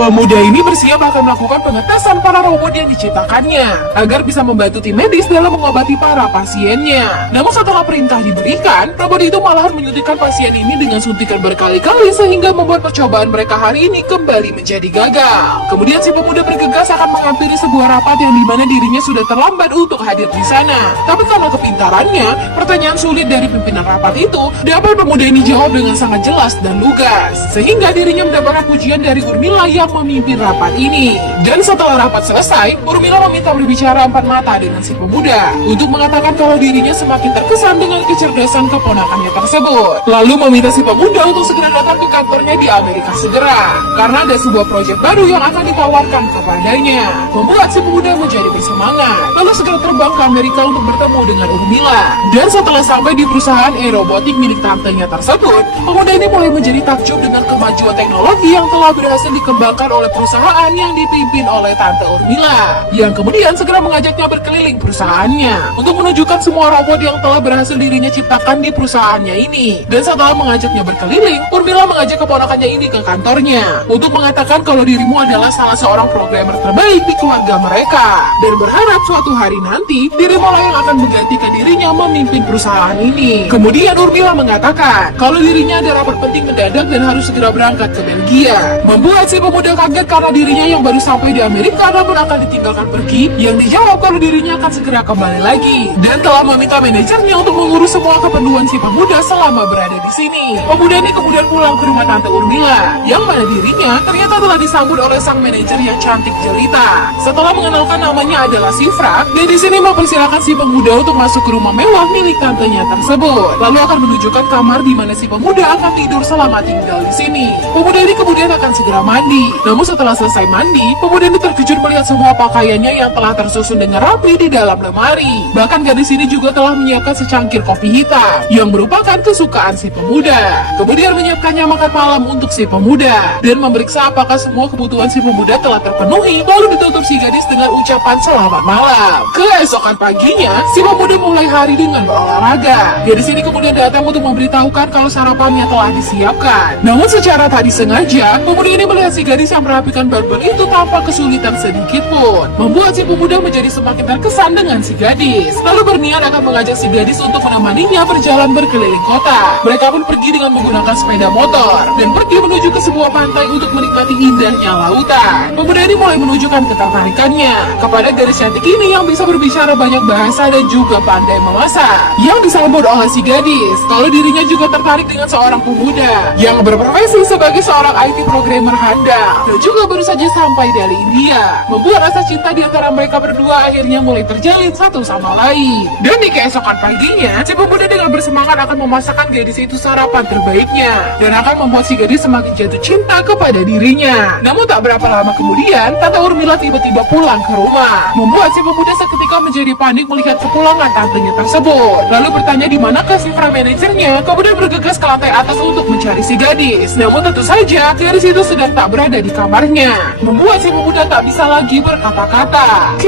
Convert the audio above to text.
Pemuda ini bersiap akan melakukan pengetesan para robot yang diciptakannya agar bisa membantu tim medis dalam mengobati para pasiennya. Namun setelah perintah diberikan, robot itu malahan menyuntikkan pasien ini dengan suntikan berkali-kali sehingga membuat percobaan mereka hari ini kembali menjadi gagal. Kemudian si pemuda bergegas akan menghampiri sebuah rapat yang dimana dirinya sudah terlambat untuk hadir di sana. Tapi karena kepintarannya, pertanyaan sulit dari pimpinan rapat itu dapat pemuda ini jawab dengan sangat jelas dan lugas, sehingga dirinya mendapatkan pujian dari Urmila yang memimpin rapat ini. Dan setelah rapat selesai, Urmila meminta berbicara empat mata dengan si pemuda untuk mengatakan kalau dirinya semakin terkesan dengan kecerdasan keponakannya tersebut. Lalu meminta si pemuda untuk segera datang ke kantornya di Amerika segera, karena ada sebuah proyek baru yang akan ditawarkan kepadanya. Membuat si pemuda menjadi bersemangat, lalu segera terbang ke Amerika untuk bertemu dengan Urmila. Dan setelah sampai di perusahaan e-robotik milik tantenya tersebut, pemuda ini mulai menjadi takjub dengan kemajuan teknologi yang telah berhasil dikembangkan oleh perusahaan yang dipimpin oleh Tante Urmila, yang kemudian segera mengajaknya berkeliling perusahaannya untuk menunjukkan semua robot yang telah berhasil dirinya ciptakan di perusahaannya ini. Dan setelah mengajaknya berkeliling, Urmila mengajak keponakannya ini ke kantornya untuk mengatakan kalau dirimu adalah salah seorang programmer terbaik di keluarga mereka, dan berharap suatu hari nanti dirimu lah yang akan menggantikan dirinya memimpin perusahaan ini. Kemudian Urmila mengatakan kalau dirinya ada rapat penting mendadak dan harus segera berangkat ke Belgia. Membuat si pemuda kaget karena dirinya yang baru sampai di Amerika namun akan ditinggalkan pergi, yang dijawab kalau dirinya akan segera kembali lagi dan telah meminta manajernya untuk mengurus semua keperluan si pemuda selama berada di sini. Pemuda ini kemudian pulang ke rumah Tante Urmila, yang mana dirinya ternyata telah disambut oleh sang manajer yang cantik jelita. Setelah mengenalkan namanya adalah Sifra, dia di sini mempersilahkan si pemuda untuk masuk ke rumah mewah milik tantenya tersebut. Lalu akan menunjukkan kamar di mana si pemuda akan tidur selama tinggal di sini. Pemuda ini kemudian akan segera mandi. Namun setelah selesai mandi, pemuda ini terkejut melihat semua pakaiannya yang telah tersusun dengan rapi di dalam lemari. Bahkan gadis ini juga telah menyiapkan secangkir kopi hitam yang merupakan kesukaan si pemuda. Kemudian menyiapkannya makan malam untuk si pemuda dan memeriksa apakah semua kebutuhan si pemuda telah terpenuhi. Lalu ditutup si gadis dengan ucapan selamat malam. Keesokan paginya, si pemuda mulai hari dengan berolahraga. Gadis ini kemudian datang untuk memberitahukan kalau sarapannya telah disiapkan. Namun secara tak disengaja, pemuda ini melihat si gadis yang merapikan barbel itu tanpa kesulitan sedikit pun, membuat si pemuda menjadi semakin terkesan dengan si gadis. Lalu berniat akan mengajak si gadis untuk menemaninya berjalan berkeliling kota. Mereka pun pergi dengan menggunakan sepeda motor dan pergi menuju ke sebuah pantai untuk menikmati indahnya lautan. Pemuda ini mulai menunjukkan ketertarikannya kepada gadis cantik ini yang bisa berbicara banyak bahasa dan juga pandai memasak. Yang disambut oleh si gadis kalau dirinya juga tertarik dengan seorang pemuda yang berprofesi sebagai seorang IT programmer handal dan juga baru saja sampai dari India, membuat rasa cinta di antara mereka berdua akhirnya mulai terjalin satu sama lain. Dan di keesokan paginya, si pemuda dengan bersemangat akan memasakkan gadis itu sarapan terbaiknya dan akan membuat si gadis semakin jatuh cinta kepada dirinya. Namun tak berapa lama kemudian, Tante Urmila tiba-tiba pulang ke rumah, membuat si pemuda seketika menjadi panik melihat kepulangan tantenya tersebut. Lalu bertanya di manakah si manajernya, kemudian bergegas ke lantai atas untuk mencari si gadis. Namun tentu saja, gadis itu sedang tak berada di kamarnya, membuat si pemuda tak bisa lagi berkata-kata.